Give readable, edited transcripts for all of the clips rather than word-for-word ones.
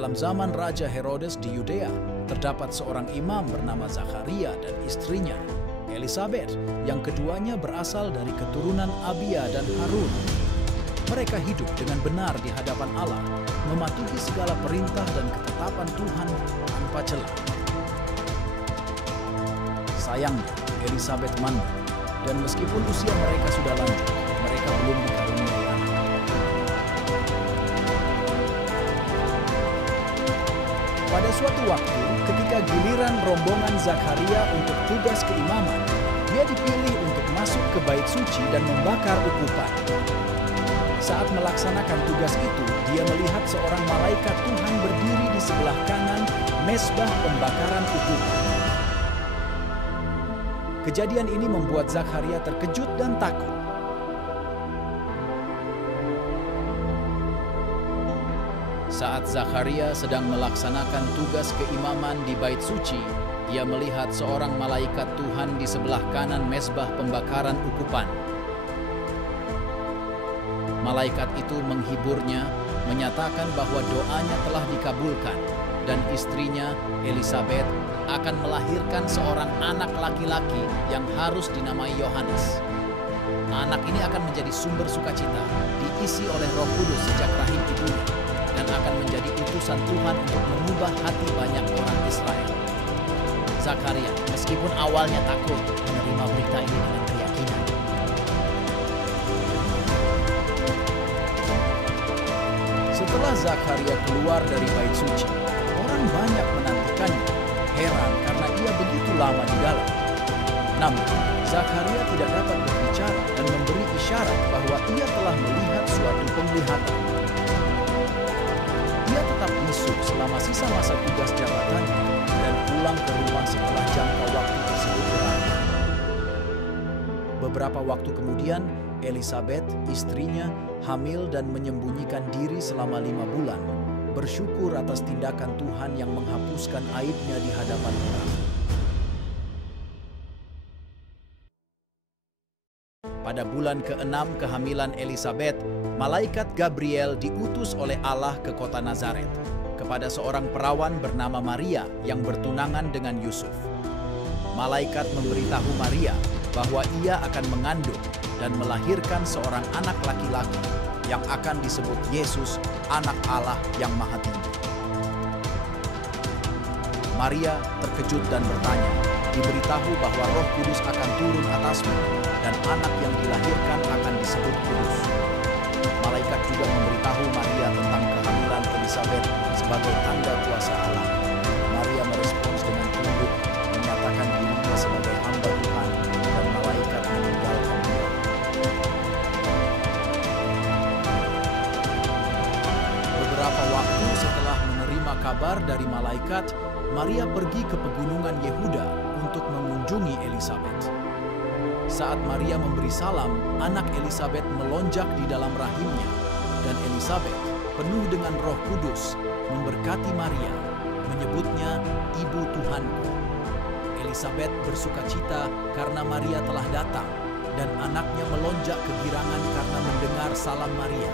dalam zaman Raja Herodes di Yudea, terdapat seorang imam bernama Zakharia dan istrinya, Elisabet, yang keduanya berasal dari keturunan Abia dan Harun. Mereka hidup dengan benar di hadapan Allah, mematuhi segala perintah dan ketetapan Tuhan tanpa celah. Sayangnya, Elisabet mandul, dan meskipun usia mereka sudah lanjut, mereka belum dikaruniai anak. Pada suatu waktu, ketika giliran rombongan Zakharia untuk tugas keimaman, dia dipilih untuk masuk ke bait suci dan membakar ukupan. Saat melaksanakan tugas itu, dia melihat seorang malaikat Tuhan berdiri di sebelah kanan mezbah pembakaran ukupan. Kejadian ini membuat Zakharia terkejut dan takut. Saat Zakharia sedang melaksanakan tugas keimaman di bait suci, ia melihat seorang malaikat Tuhan di sebelah kanan mezbah pembakaran ukupan. Malaikat itu menghiburnya, menyatakan bahwa doanya telah dikabulkan dan istrinya, Elisabet, akan melahirkan seorang anak laki-laki yang harus dinamai Yohanes. Anak ini akan menjadi sumber sukacita, diisi oleh Roh Kudus sejak rahim ibunya, dan akan menjadi utusan Tuhan untuk mengubah hati banyak orang Israel. Zakharia, meskipun awalnya takut, menerima berita ini dengan keyakinan. Setelah Zakharia keluar dari bait suci, orang banyak menantikannya, heran karena ia begitu lama di dalam. Namun, Zakharia tidak dapat berbicara dan memberi isyarat bahwa ia telah melihat suatu penglihatan. Ia tetap bisu selama sisa masa tugas jabatannya dan pulang ke rumah setelah jangka waktu tersebut berakhir. Beberapa waktu kemudian, Elisabet, istrinya, hamil dan menyembunyikan diri selama 5 bulan, bersyukur atas tindakan Tuhan yang menghapuskan aibnya di hadapan orang. Pada bulan ke-6 kehamilan Elisabet, malaikat Gabriel diutus oleh Allah ke kota Nazaret kepada seorang perawan bernama Maria yang bertunangan dengan Yusuf. Malaikat memberitahu Maria bahwa ia akan mengandung dan melahirkan seorang anak laki-laki yang akan disebut Yesus, Anak Allah yang Maha Tinggi. Maria terkejut dan bertanya, diberitahu bahwa Roh Kudus akan turun atasmu dan anak yang dilahirkan akan disebut kudus. Malaikat juga memberitahu Maria tentang kehamilan Elisabet sebagai tanda kuasa Allah. Maria merespons dengan tunduk, menyatakan dirinya sebagai hamba Tuhan, dan malaikat meninggalkan dia. Beberapa waktu setelah menerima kabar dari malaikat, Maria pergi ke pegunungan Yehuda untuk mengunjungi Elisabet. Saat Maria memberi salam, anak Elisabet melonjak di dalam rahimnya, dan Elisabet, penuh dengan Roh Kudus, memberkati Maria, menyebutnya Ibu Tuhanku. Elisabet bersukacita karena Maria telah datang, dan anaknya melonjak kegirangan karena mendengar salam Maria.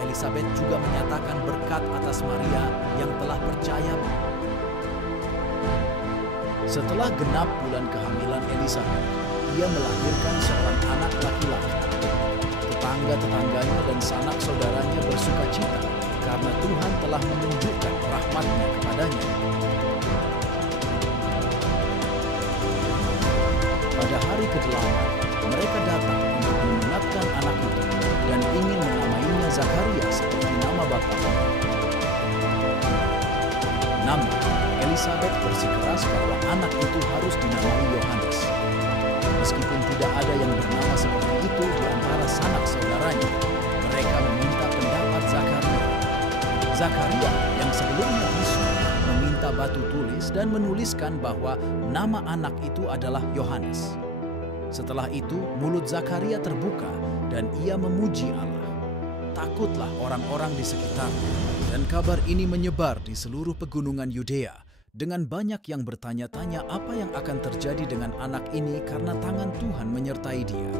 Elisabet juga menyatakan berkat atas Maria yang telah percaya. Setelah genap bulan kehamilan Elisabet, ia melahirkan seorang anak laki-laki. Tetangga-tetangganya dan sanak saudaranya bersukacita karena Tuhan telah menunjukkan rahmat-Nya kepadanya. Pada hari ke-8, mereka datang untuk menginapkan anak itu dan ingin menamainya Zakharia seperti nama bapaknya. Namun, Elisabet bersikeras bahwa anak itu harus dinamai Yohanes. Meskipun tidak ada yang bernama seperti itu di antara sanak saudaranya, mereka meminta pendapat Zakharia. Zakharia yang sebelumnya bisu meminta batu tulis dan menuliskan bahwa nama anak itu adalah Yohanes. Setelah itu, mulut Zakharia terbuka dan ia memuji Allah. Takutlah orang-orang di sekitarnya, dan kabar ini menyebar di seluruh pegunungan Yudea, dengan banyak yang bertanya-tanya apa yang akan terjadi dengan anak ini karena tangan Tuhan menyertai dia.